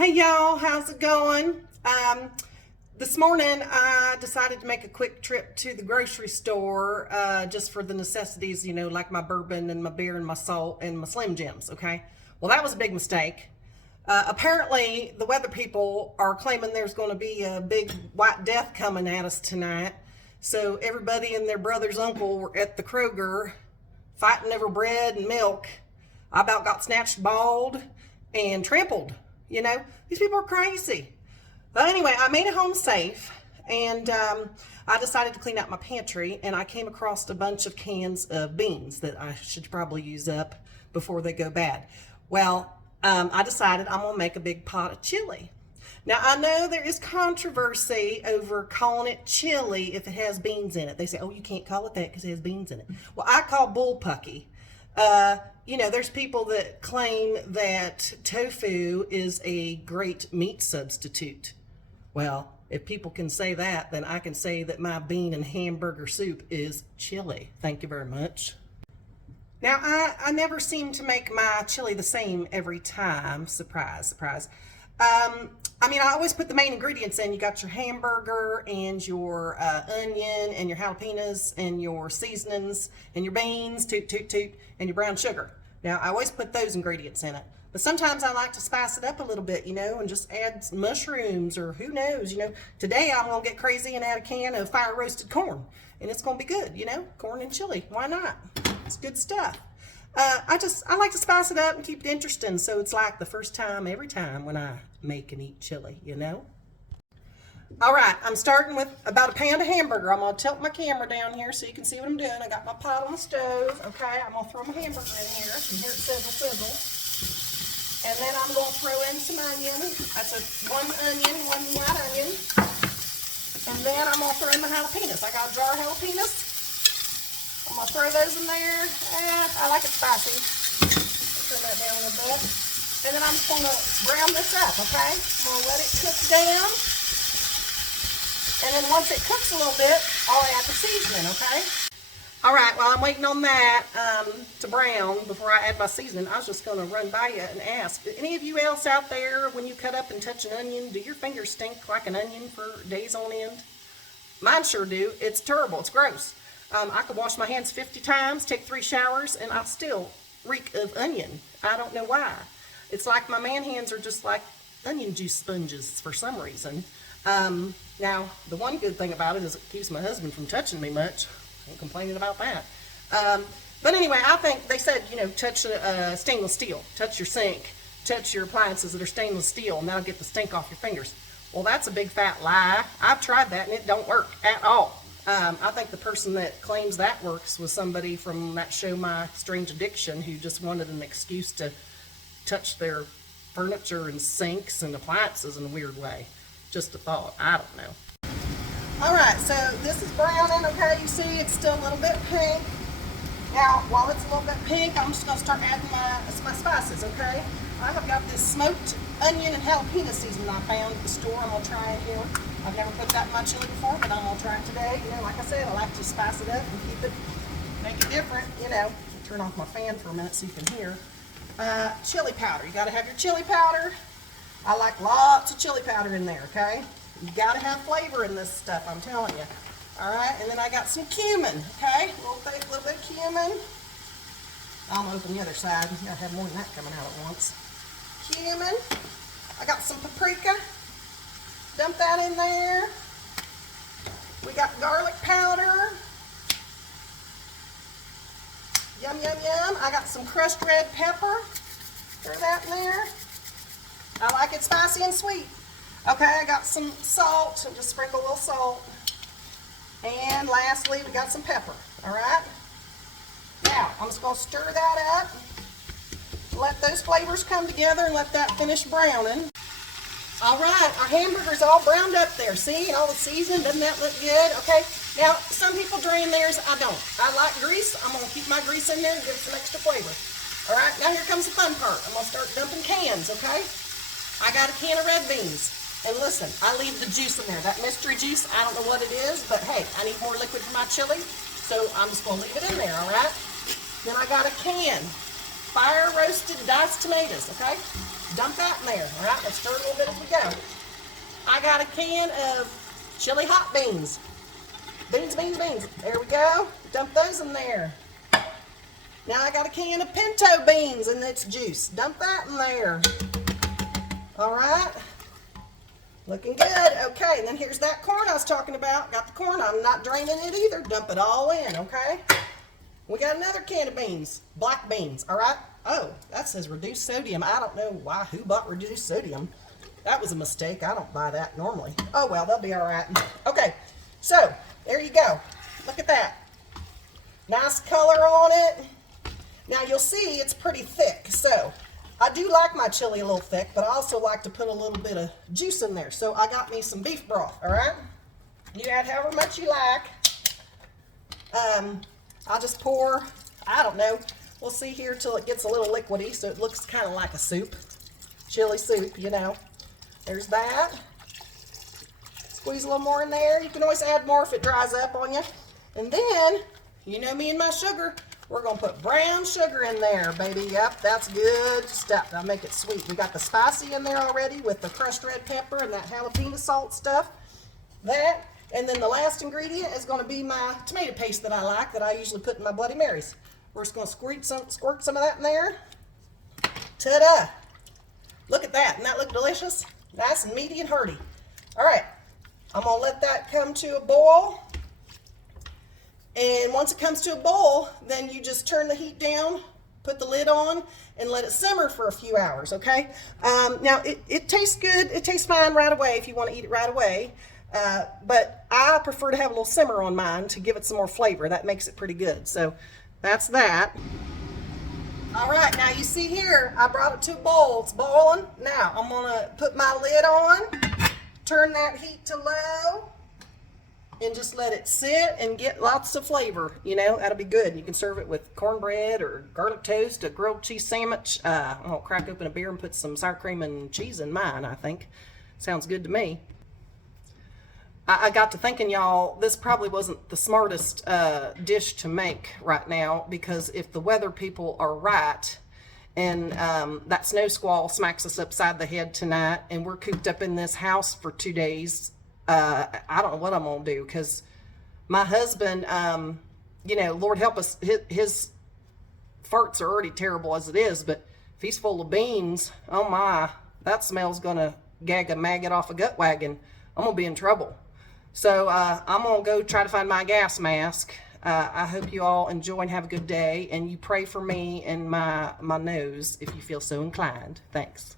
Hey y'all, how's it going? This morning I decided to make a quick trip to the grocery store just for the necessities, like my bourbon and my beer and my salt and my Slim Jims, okay? Well, that was a big mistake. Apparently, the weather people are claiming there's going to be a big white death coming at us tonight. So everybody and their brother's uncle were at the Kroger fighting over bread and milk. I about got snatched bald and trampled. These people are crazy. But anyway, I made it home safe, and I decided to clean out my pantry, and I came across a bunch of cans of beans that I should probably use up before they go bad. Well, I decided I'm going to make a big pot of chili. Now, I know there is controversy over calling it chili if it has beans in it. They say, oh, you can't call it that because it has beans in it. Well, I call bullpucky. There's people that claim that tofu is a great meat substitute. Well, if people can say that, then I can say that my bean and hamburger soup is chili. Thank you very much. Now, I never seem to make my chili the same every time. Surprise, surprise. I always put the main ingredients in. You got your hamburger and your onion and your jalapenos and your seasonings and your beans, toot, toot, toot, and your brown sugar. Now, I always put those ingredients in it. But sometimes I like to spice it up a little bit, and just add some mushrooms or who knows, Today I'm going to get crazy and add a can of fire roasted corn. And it's going to be good, corn and chili. Why not? It's good stuff. I like to spice it up and keep it interesting, so it's like the first time every time when I make and eat chili, All right, I'm starting with about a pound of hamburger. I'm going to tilt my camera down here so you can see what I'm doing. I got my pot on the stove, okay? I'm going to throw my hamburger in here, and here it sizzle, sizzle. And then I'm going to throw in some onion. That's one onion, one white onion. And then I'm going to throw in my jalapenos. I got a jar of jalapenos. I'm going to throw those in there. I like it spicy. Turn that down a little bit. And then I'm just going to brown this up, okay? I'm going to let it cook down. And then once it cooks a little bit, I'll add the seasoning, okay? All right, while I'm waiting on that to brown before I add my seasoning, I was just going to run by you and ask, any of you else out there, when you cut up and touch an onion, do your fingers stink like an onion for days on end? Mine sure do. It's terrible. It's gross. I could wash my hands 50 times, take 3 showers, and I'll still reek of onion. I don't know why. It's like my man hands are just like onion juice sponges for some reason. Now, the one good thing about it is it keeps my husband from touching me much. I'm complaining about that. But anyway, I think they said, touch stainless steel, touch your sink, touch your appliances that are stainless steel, and that'll get the stink off your fingers. Well, that's a big fat lie. I've tried that, and it don't work at all. I think the person that claims that works was somebody from that show, My Strange Addiction, who just wanted an excuse to touch their furniture and sinks and appliances in a weird way. Just a thought. I don't know. All right, so this is browning, okay? You see it's still a little bit pink. Now, while it's a little bit pink, I'm just going to start adding my spices, okay? I have got this smoked onion and jalapeno seasoning I found at the store. I'm going to try it here. I've never put that in my chili before, but I'm going to try it today. Like I said, I like to spice it up and keep it, make it different, Turn off my fan for a minute so you can hear. Chili powder. You got to have your chili powder. I like lots of chili powder in there, okay? You got to have flavor in this stuff, I'm telling you. All right, and then I got some cumin, okay? A little bit of cumin. I'll open the other side. You got to have more than that coming out at once. Cumin. I got some paprika. Dump that in there. We got garlic powder. Yum, yum, yum. I got some crushed red pepper. Throw that in there. I like it spicy and sweet. Okay, I got some salt. Just sprinkle a little salt. And lastly, we got some pepper. All right? Now, I'm just going to stir that up. Let those flavors come together and let that finish browning. All right, our hamburger's all browned up there. See, all the seasoning, doesn't that look good? Okay, now some people drain theirs, I don't. I like grease. I'm gonna keep my grease in there and give it some extra flavor. All right, now here comes the fun part. I'm gonna start dumping cans, okay? I got a can of red beans. And listen, I leave the juice in there. That mystery juice, I don't know what it is, but hey, I need more liquid for my chili, so I'm just gonna leave it in there, all right? Then I got a can, fire roasted diced tomatoes, okay? Dump that in there. All right, let's stir a little bit as we go. I got a can of chili hot beans. Beans. There we go. Dump those in there. Now I got a can of pinto beans and its juice. Dump that in there. All right. Looking good. Okay, and then here's that corn I was talking about. Got the corn. I'm not draining it either. Dump it all in, okay? We got another can of beans. Black beans, all right? Oh, that says reduced sodium. I don't know who bought reduced sodium. That was a mistake. I don't buy that normally. Oh, well, they'll be all right. Okay, so there you go. Look at that. Nice color on it. Now, you'll see it's pretty thick, so I do like my chili a little thick, but I also like to put a little bit of juice in there. So I got me some beef broth, all right? You add however much you like. I'll just pour, I don't know, we'll see here till it gets a little liquidy so it looks kind of like a soup. Chili soup, you know. There's that. Squeeze a little more in there. You can always add more if it dries up on you. And then, you know me and my sugar. We're going to put brown sugar in there, baby. Yep, that's good stuff. That'll make it sweet. We got the spicy in there already with the crushed red pepper and that jalapeno salt stuff. That. And then the last ingredient is going to be my tomato paste that I like, that I usually put in my Bloody Marys. We're just going to squirt some of that in there. Ta-da! Look at that. Doesn't that look delicious? Nice and meaty and hearty. All right. I'm going to let that come to a boil. And once it comes to a boil, then you just turn the heat down, put the lid on, and let it simmer for a few hours, okay? Now, it tastes good. It tastes fine right away if you want to eat it right away. But I prefer to have a little simmer on mine to give it some more flavor. That makes it pretty good. So that's that. All right, now you see here, I brought it to a boil. It's boiling. Now, I'm going to put my lid on, turn that heat to low, and just let it sit and get lots of flavor. You know, that'll be good. You can serve it with cornbread or garlic toast, a grilled cheese sandwich. I'm going to crack open a beer and put some sour cream and cheese in mine, I think. Sounds good to me. I got to thinking, y'all, this probably wasn't the smartest dish to make right now, because if the weather people are right and that snow squall smacks us upside the head tonight and we're cooped up in this house for 2 days, I don't know what I'm going to do, because my husband, you know, Lord help us, his farts are already terrible as it is, but if he's full of beans, oh my, that smell's going to gag a maggot off a gut wagon. I'm going to be in trouble. So I'm going to go try to find my gas mask. I hope you all enjoy and have a good day, and you pray for me and my nose if you feel so inclined. Thanks.